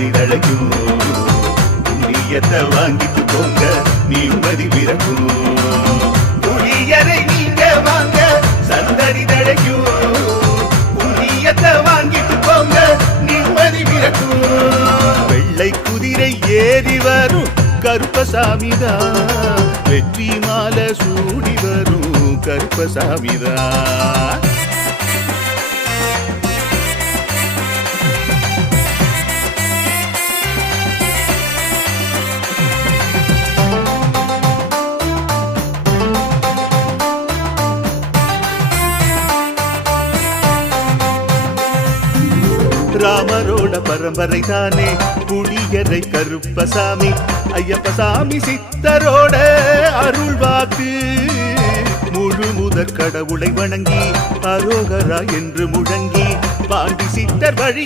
சந்ததிதழைக்கும் புண்ணியத்தை வாங்கிட்டு போங்க நிம்மதி பிறக்கும். புளியரை நீங்க வாங்க சந்ததிதழைக்கும் புண்ணியத்தை வாங்கிட்டு போங்க நிம்மதி பிறக்கும். வெள்ளை குதிரை ஏறி வரும் கருப்பசாமிதான் வெற்றி மாலை சூடி வரும் கருப்பசாமிதான். ராமரோட பரம்பரை தானே புளியரை கருப்பசாமி ஐயப்பசாமி சித்தரோட அருள் வாக்கு. முழு முதற் கடவுளை வணங்கி அரோகரா என்று முழங்கி பாண்டி சித்தர் வழி